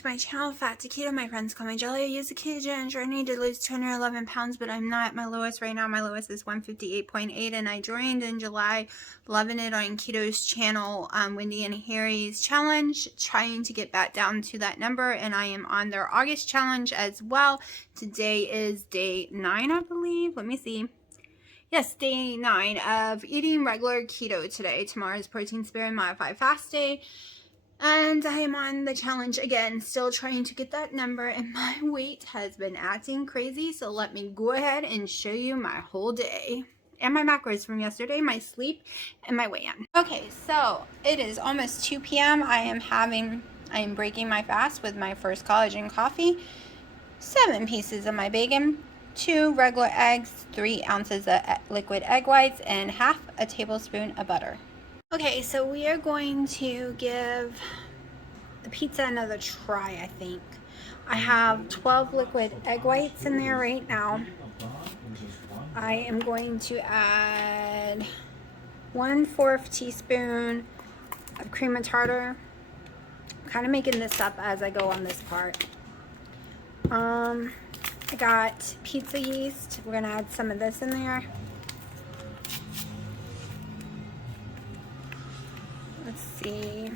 to my channel, Fat to Keto. My friends call me Jelly. I use the ketogenic journey to lose 211 pounds, but I'm not at my lowest right now. My lowest is 158.8, and I joined in July, loving it on Keto's channel, Wendy and Harry's challenge, trying to get back down to that number, and I am on their August challenge as well. Today is day 9, I believe. Let me see. Yes, day 9 of eating regular keto today. Tomorrow is protein sparing modified fast day. And I am on the challenge again, still trying to get that number, and my weight has been acting crazy, so let me go ahead and show you my whole day. And my macros from yesterday, my sleep, and my weigh-in. Okay, so it is almost 2 p.m. I am breaking my fast with my first collagen coffee, 7 pieces of my bacon, 2 regular eggs, 3 ounces of liquid egg whites, and half a tablespoon of butter. Okay, so we are going to give the pizza another try, I think. I have 12 liquid egg whites in there right now. I am going to add 1/4 teaspoon of cream of tartar. I'm kind of making this up as I go on this part. I got pizza yeast. We're going to add some of this in there. Let's see.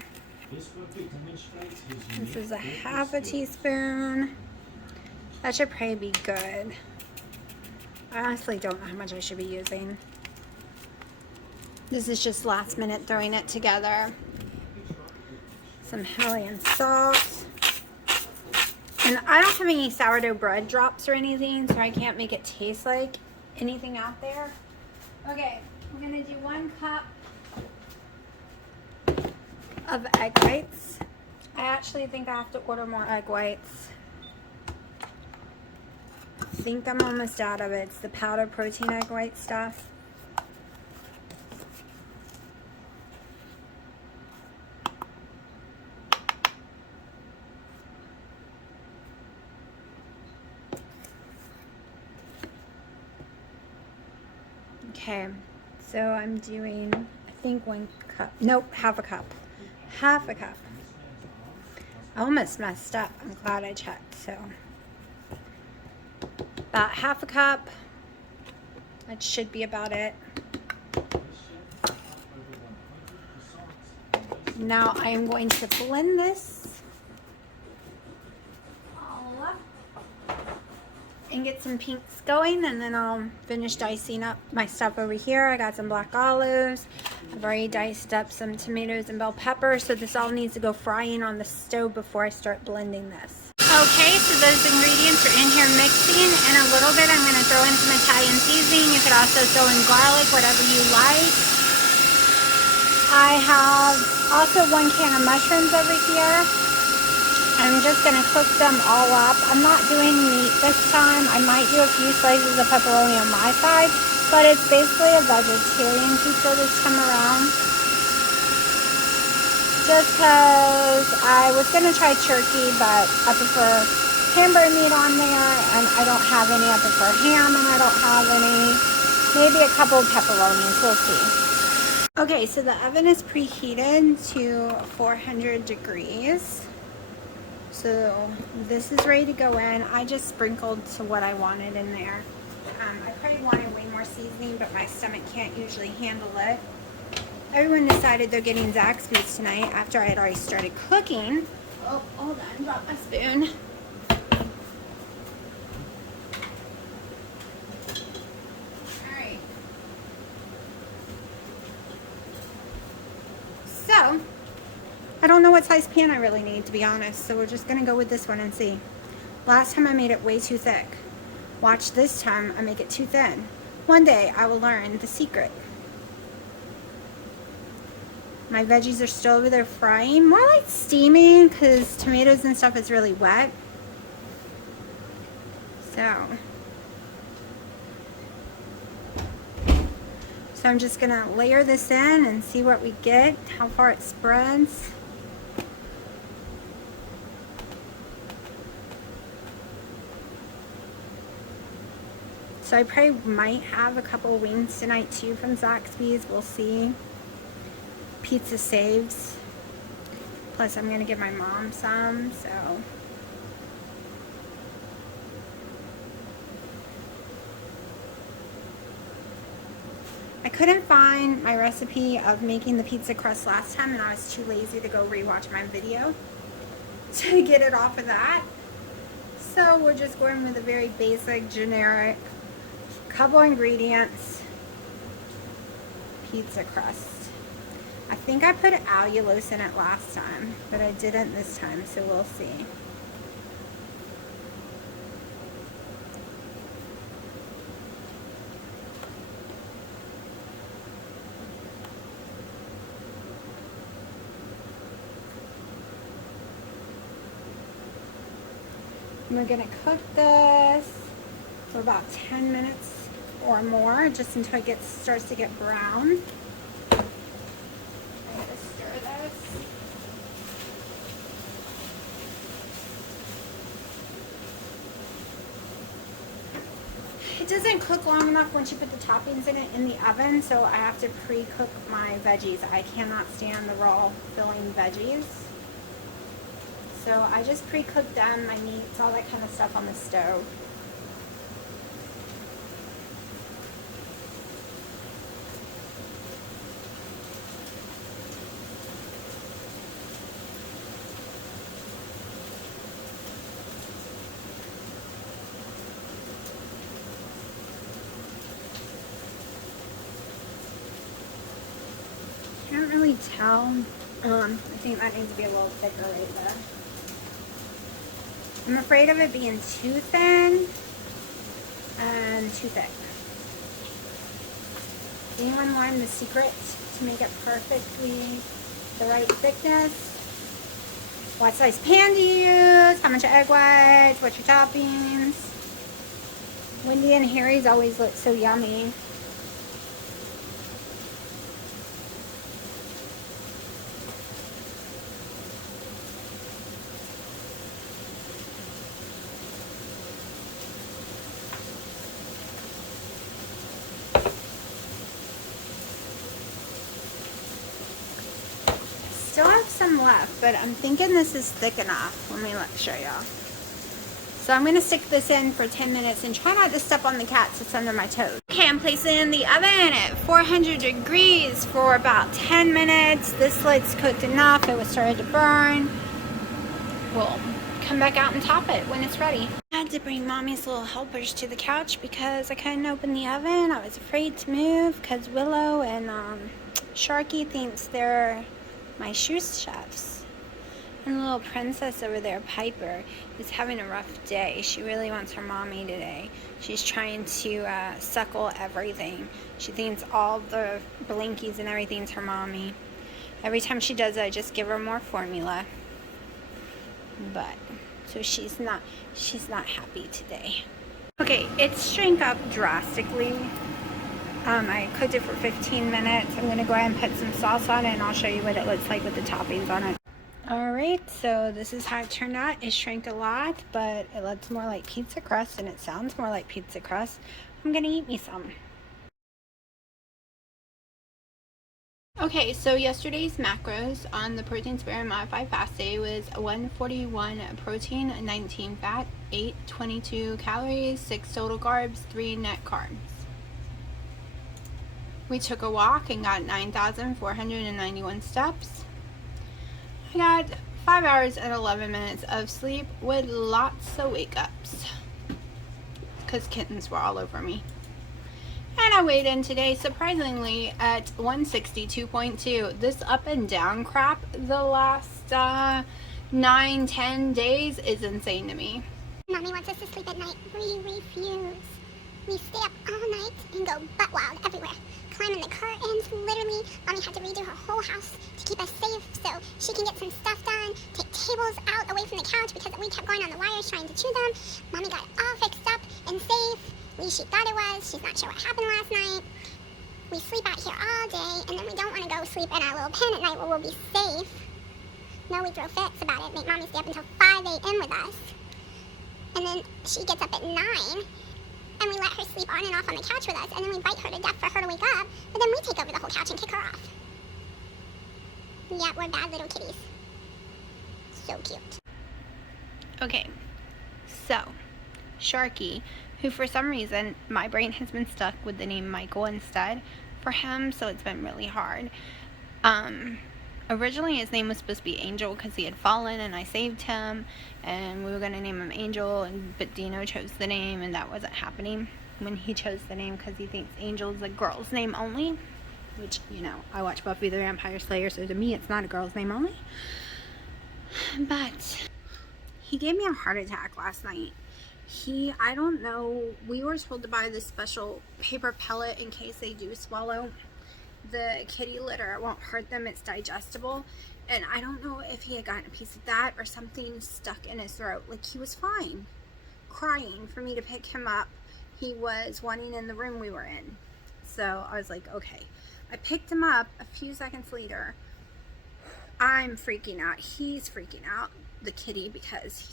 This is a half a teaspoon. That should probably be good. I honestly don't know how much I should be using. This is just last minute throwing it together. Some Himalayan salt. And I don't have any sourdough bread drops or anything, so I can't make it taste like anything out there. Okay, we're gonna do 1 cup of egg whites. I actually think I have to order more egg whites. I think I'm almost out of it. It's the powder protein egg white stuff. Okay, so I'm doing, I think 1 cup. Nope, half a cup. Half a cup. I almost messed up. I'm glad I checked. So about half a cup. That should be about it. Now I am going to blend this all up and get some pinks going, and then I'll finish dicing up my stuff over here. I got some black olives. I've already diced up some tomatoes and bell pepper, so this all needs to go frying on the stove before I start blending this. Okay, so those ingredients are in here mixing, and a little bit I'm going to throw in some Italian seasoning. You could also throw in garlic, whatever you like. I have also 1 can of mushrooms over here. I'm just going to cook them all up. I'm not doing meat this time. I might do a few slices of pepperoni on my side, but it's basically a vegetarian pizza this time around. Just because I was going to try turkey, but I prefer hamburger meat on there, and I don't have any. I prefer ham, and I don't have any. Maybe a couple of pepperonis. We'll see. Okay, so the oven is preheated to 400 degrees. So this is ready to go in. I just sprinkled to what I wanted in there. I probably wanted way more seasoning, but my stomach can't usually handle it. Everyone decided they're getting Zaxby's tonight after I had already started cooking. Oh, hold on, drop my spoon. Alright. So, I don't know what size pan I really need, to be honest, so we're just going to go with this one and see. Last time I made it way too thick. Watch this time I make it too thin. One day I will learn the secret. My veggies are still over there frying. More like steaming, because tomatoes and stuff is really wet. So I'm just going to layer this in and see what we get, how far it spreads. So I probably might have a couple of wings tonight too from Zaxby's. We'll see. Pizza saves. Plus, I'm going to give my mom some, so. I couldn't find my recipe of making the pizza crust last time, and I was too lazy to go rewatch my video to get it off of that. So we're just going with a very basic, generic, couple ingredients pizza crust. I think I put allulose in it last time, but I didn't this time, so we'll see. We're gonna cook this for about 10 minutes or more, just until it starts to get brown. I'm gonna stir this. It doesn't cook long enough once you put the toppings in it in the oven, so I have to pre-cook my veggies. I cannot stand the raw filling veggies. So I just pre-cooked them, my meats, all that kind of stuff on the stove. Can't really tell. I think that needs to be a little thicker right there. I'm afraid of it being too thin and too thick. Anyone learn the secret to make it perfectly the right thickness? What size pan do you use? How much egg whites? What's your toppings? Wendy and Harry's always look so yummy. Still have some left, but I'm thinking this is thick enough. Let me show y'all. So I'm going to stick this in for 10 minutes and try not to step on the cats that's under my toes. Okay, I'm placing it in the oven at 400 degrees for about 10 minutes. This lid's cooked enough. It was started to burn. We'll come back out and top it when it's ready. I had to bring Mommy's little helpers to the couch because I couldn't open the oven. I was afraid to move because Willow and Sharky thinks they're my sous chefs. And the little princess over there, Piper, is having a rough day. She really wants her mommy today. She's trying to suckle everything. She thinks all the blinkies and everything's her mommy. Every time she does it, I just give her more formula. But so she's not happy today. Okay, it's shrank up drastically. I cooked it for 15 minutes. I'm going to go ahead and put some sauce on it, and I'll show you what it looks like with the toppings on it. Alright, so this is how it turned out. It shrank a lot, but it looks more like pizza crust, and it sounds more like pizza crust. I'm going to eat me some. Okay, so yesterday's macros on the protein sparing modified fast day was 141 protein, 19 fat, 822 calories, 6 total carbs, 3 net carbs. We took a walk and got 9,491 steps. I got 5 hours and 11 minutes of sleep with lots of wake ups because kittens were all over me. And I weighed in today surprisingly at 162.2. This up and down crap the last 9-10 days is insane to me. Mommy wants us to sleep at night. We refuse. We stay up all night and go butt wild everywhere. Climbing the curtains, literally. Mommy had to redo her whole house to keep us safe so she can get some stuff done. Take tables out away from the couch because we kept going on the wires trying to chew them. Mommy got all fixed up and safe. She thought it was. She's not sure what happened last night. We sleep out here all day, and then we don't want to go sleep in our little pen at night where we'll be safe. No, we throw fits about it, make Mommy stay up until 5 a.m. with us. And then she gets up at 9, and we let her sleep on and off on the couch with us, and then we bite her to death for her to wake up, but then we take over the whole couch and kick her off. Yeah, we're bad little kitties. so cute. Okay, so Sharky, who for some reason my brain has been stuck with the name Michael instead for him, so it's been really hard. Originally his name was supposed to be Angel because he had fallen and I saved him, and we were going to name him Angel, but Dino chose the name and that wasn't happening when he chose the name because he thinks Angel is a girl's name only, which, you know, I watch Buffy the Vampire Slayer, so to me it's not a girl's name only. But he gave me a heart attack last night. I don't know, we were told to buy this special paper pellet in case they do swallow the kitty litter. It won't hurt them, it's digestible. And I don't know if he had gotten a piece of that or something stuck in his throat. Like, he was fine, crying for me to pick him up. He was wanting in the room we were in. So I was like, okay. I picked him up. A few seconds later, I'm freaking out. He's freaking out, the kitty, because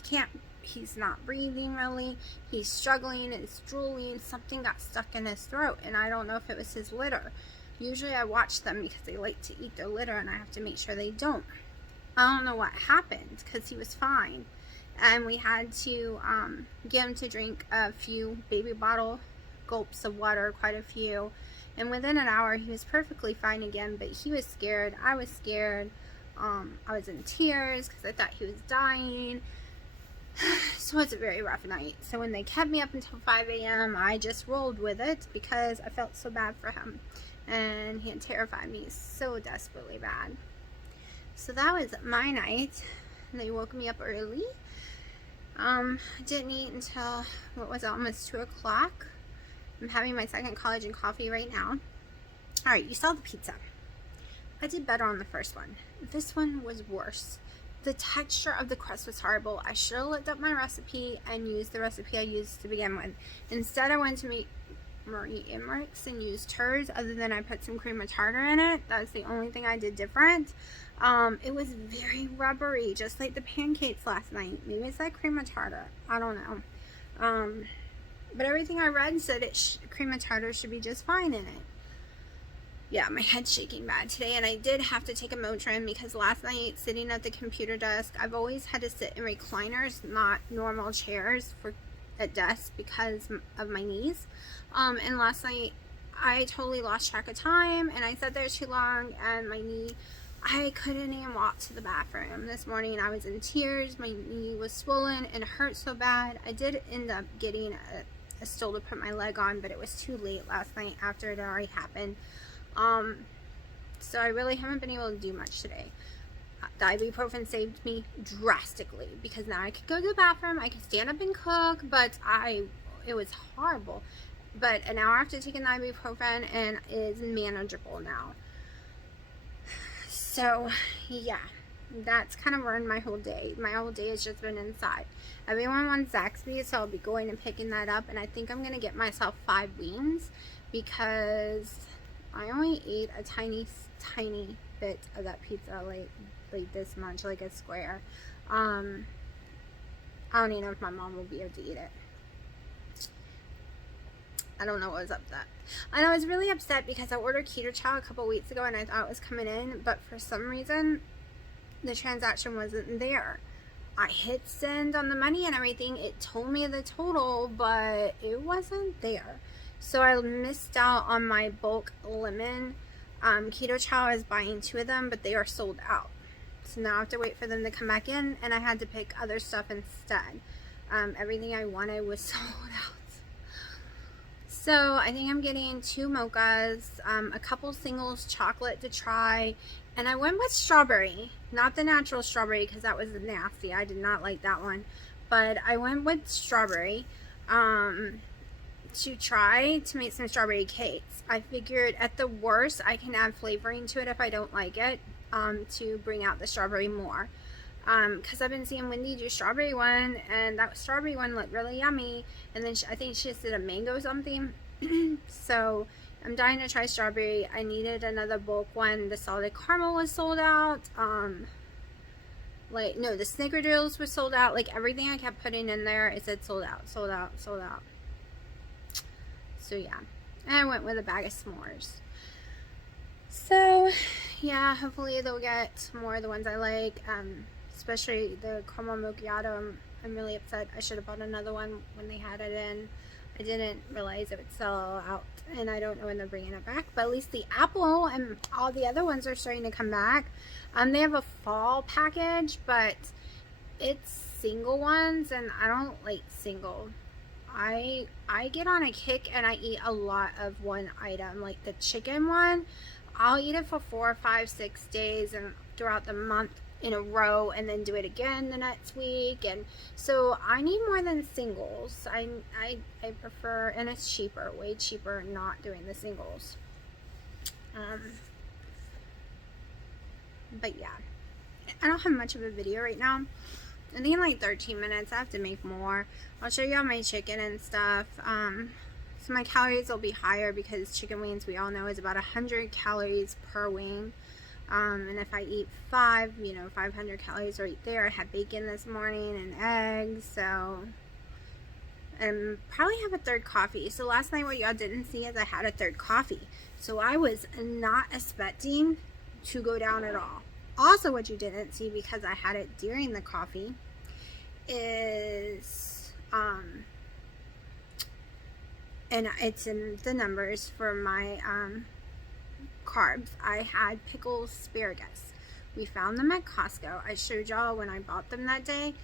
he's not breathing really. He's struggling, it's drooling. Something got stuck in his throat, and I don't know if it was his litter. Usually I watch them because they like to eat their litter and I have to make sure they don't. I don't know what happened because he was fine. And we had to get him to drink a few baby bottle gulps of water, quite a few. And within an hour he was perfectly fine again, but he was scared. I was scared. I was in tears because I thought he was dying. So it's a very rough night. So when they kept me up until 5 a.m., I just rolled with it because I felt so bad for him. And he had terrified me so desperately bad. So that was my night. They woke me up early. I didn't eat until, what was it, almost 2 o'clock. I'm having my second collagen coffee right now. Alright, you saw the pizza. I did better on the first one. This one was worse. The texture of the crust was horrible. I should have looked up my recipe and used the recipe I used to begin with. Instead, I went to meet Marie Emmerich's and used hers, other than I put some cream of tartar in it. That's the only thing I did different. It was very rubbery, just like the pancakes last night. Maybe it's that cream of tartar. I don't know. But everything I read said cream of tartar should be just fine in it. Yeah, my head's shaking bad today, and I did have to take a Motrin because last night, sitting at the computer desk, I've always had to sit in recliners, not normal chairs at desks because of my knees. And last night, I totally lost track of time, and I sat there too long, and my knee, I couldn't even walk to the bathroom. This morning, I was in tears. My knee was swollen and it hurt so bad. I did end up getting a stool to put my leg on, but it was too late last night after it already happened. So I really haven't been able to do much today. The ibuprofen saved me drastically because now I could go to the bathroom, I could stand up and cook, but it was horrible. But an hour after taking the ibuprofen, and it is manageable now. So yeah, that's kind of ruined my whole day. My whole day has just been inside. Everyone wants Zaxby's, so I'll be going and picking that up, and I think I'm going to get myself 5 wings because I only ate a tiny bit of that pizza, like this much, like a square. I don't even know if my mom will be able to eat it. I don't know what was up with that. And I was really upset because I ordered Keto Chow a couple weeks ago and I thought it was coming in, but for some reason the transaction wasn't there. I hit send on the money and everything. It told me the total, but it wasn't there. So I missed out on my bulk lemon. Keto Chow is buying 2 of them, but they are sold out. So now I have to wait for them to come back in, and I had to pick other stuff instead. Everything I wanted was sold out. So I think I'm getting 2 mochas, a couple singles chocolate to try, and I went with strawberry, not the natural strawberry because that was nasty. I did not like that one, but I went with strawberry to try to make some strawberry cakes. I figured at the worst I can add flavoring to it if I don't like it, to bring out the strawberry more. Because I've been seeing Wendy do strawberry one, and that strawberry one looked really yummy, and then I think she just did a mango something. So I'm dying to try strawberry. I needed another bulk one. The salted caramel was sold out. The snickerdoodles were sold out. Like, everything I kept putting in there, it said sold out, sold out, sold out. So yeah, and I went with a bag of s'mores. So yeah, hopefully they'll get more of the ones I like. especially the caramel macchiato. I'm really upset. I should have bought another one when they had it in. I didn't realize it would sell out, and I don't know when they're bringing it back, but at least the apple and all the other ones are starting to come back. They have a fall package, but it's single ones, and I don't like single. I get on a kick and I eat a lot of one item. Like the chicken one, I'll eat it for 4, 5, 6 days and throughout the month in a row, and then do it again the next week. And so I need more than singles. I prefer, and it's cheaper, way cheaper, not doing the singles. But yeah, I don't have much of a video right now. I think in like 13 minutes. I have to make more. I'll show you all my chicken and stuff. So my calories will be higher because chicken wings, we all know, is about 100 calories per wing. And if I eat 5, 500 calories right there. I had bacon this morning and eggs, so, and probably have a third coffee. So last night what y'all didn't see is I had a third coffee. So I was not expecting to go down at all. Also, what you didn't see, because I had it during the coffee, is, and it's in the numbers for my, carbs. I had pickled asparagus. We found them at Costco. I showed y'all when I bought them that day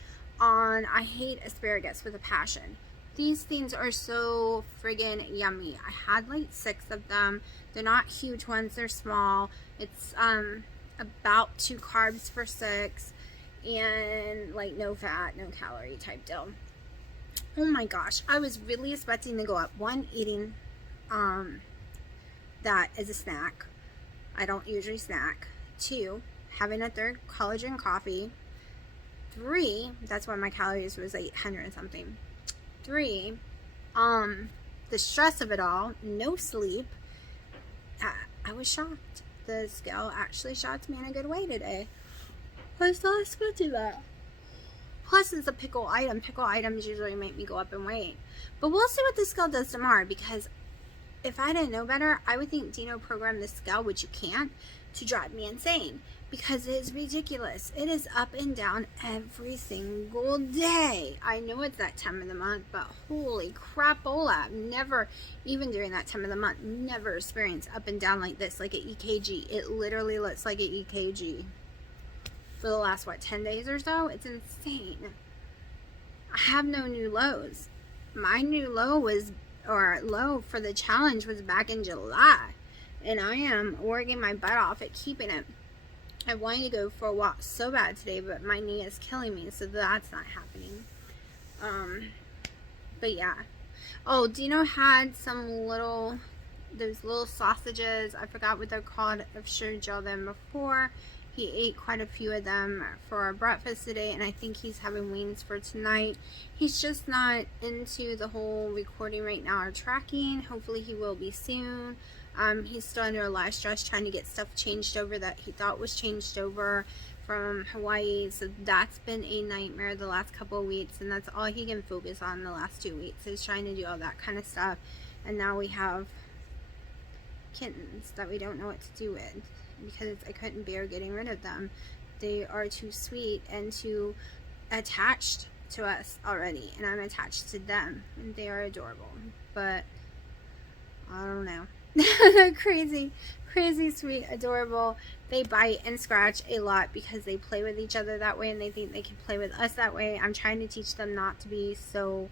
on, I hate asparagus with a passion. These things are so friggin' yummy. I had like 6 of them. They're not huge ones, they're small. It's about 2 carbs for 6, and like no fat, no calorie type deal. Oh my gosh, I was really expecting to go up. 1, eating that as a snack. I don't usually snack. 2, having a third collagen coffee. 3, that's why my calories was 800 and something. 3, the stress of it all, no sleep. I was shocked. The scale actually shocked me in a good way today. I was not expecting that. Plus, it's a pickle item. Pickle items usually make me go up in weight. But we'll see what the scale does tomorrow, because if I didn't know better, I would think Dino programmed the scale, which you can't, to drive me insane, because it is ridiculous. It is up and down every single day. I know it's that time of the month, but holy crapola, I've never, even during that time of the month, never experienced up and down like this, like an EKG. It literally looks like an EKG for the last, 10 days or so. It's insane. I have no new lows. My new low was, or low for the challenge, was back in July, and I am working my butt off at keeping it. I wanted to go for a walk so bad today, but my knee is killing me, so that's not happening. But yeah. Oh, Dino had some those little sausages. I forgot what they're called. I've showed y'all them before. He ate quite a few of them for our breakfast today, and I think he's having wings for tonight. He's just not into the whole recording right now or tracking. Hopefully he will be soon. He's still under a lot of stress trying to get stuff changed over that he thought was changed over from Hawaii. So that's been a nightmare the last couple of weeks, and that's all he can focus on the last 2 weeks, is trying to do all that kind of stuff. And now we have kittens that we don't know what to do with, because I couldn't bear getting rid of them. They are too sweet and too attached to us already, and I'm attached to them, and they are adorable. But I don't know. Crazy sweet, adorable. They bite and scratch a lot because they play with each other that way, and they think they can play with us that way. I'm trying to teach them not to be so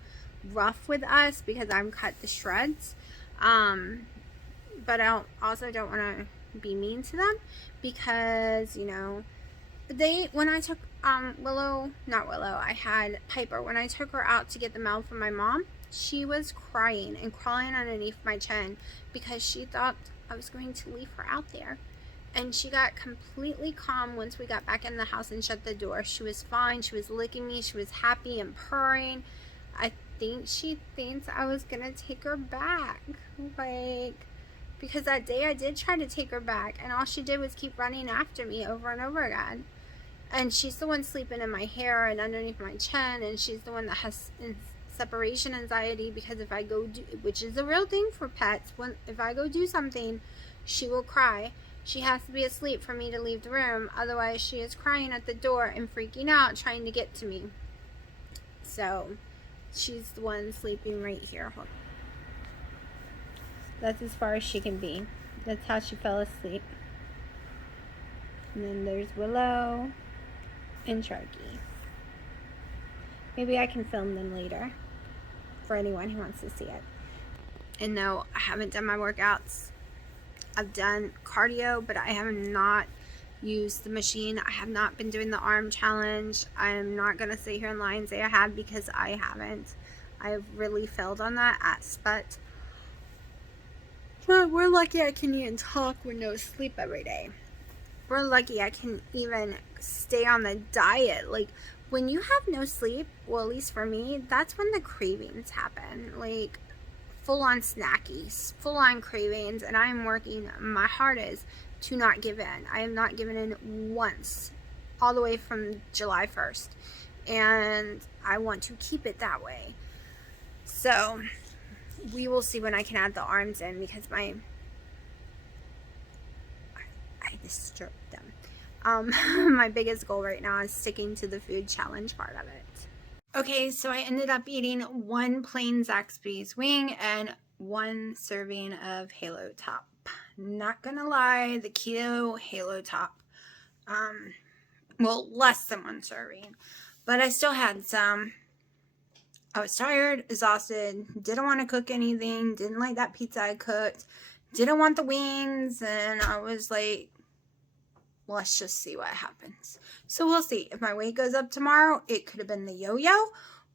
rough with us, because I'm cut to shreds. But I also don't want to be mean to them, because when I took I had Piper, when I took her out to get the mail from my mom, she was crying and crawling underneath my chin because she thought I was going to leave her out there. And she got completely calm once we got back in the house and shut the door. She was fine. She was licking me. She was happy and purring. I think she thinks I was gonna take her back, because that day I did try to take her back, and all she did was keep running after me over and over again. And she's the one sleeping in my hair and underneath my chin, and she's the one that has separation anxiety, because if I go do, which is a real thing for pets, if I go do something, she will cry. She has to be asleep for me to leave the room. Otherwise, she is crying at the door and freaking out, trying to get to me. So, she's the one sleeping right here. That's as far as she can be. That's how she fell asleep. And then there's Willow and Sharky. Maybe I can film them later for anyone who wants to see it. And no, I haven't done my workouts. I've done cardio, but I have not used the machine. I have not been doing the arm challenge. I'm not going to sit here and lie and say I have, because I haven't. I've really failed on that aspect. But we're lucky I can even talk with no sleep every day. We're lucky I can even stay on the diet. Like, when you have no sleep, well, at least for me, that's when the cravings happen. Like, full-on snackies, full-on cravings, and I am working my hardest to not give in. I have not given in once, all the way from July 1st, and I want to keep it that way. So, we will see when I can add the arms in, because I disturbed them. My biggest goal right now is sticking to the food challenge part of it. Okay, so I ended up eating one plain Zaxby's wing and one serving of Halo Top. Not gonna lie, the keto Halo Top, well, less than one serving, but I still had some. I was tired, exhausted, didn't want to cook anything, didn't like that pizza I cooked, didn't want the wings, and I was like, let's just see what happens. So we'll see. If my weight goes up tomorrow, it could have been the yo-yo,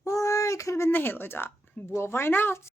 or it could have been the Halo Top. We'll find out.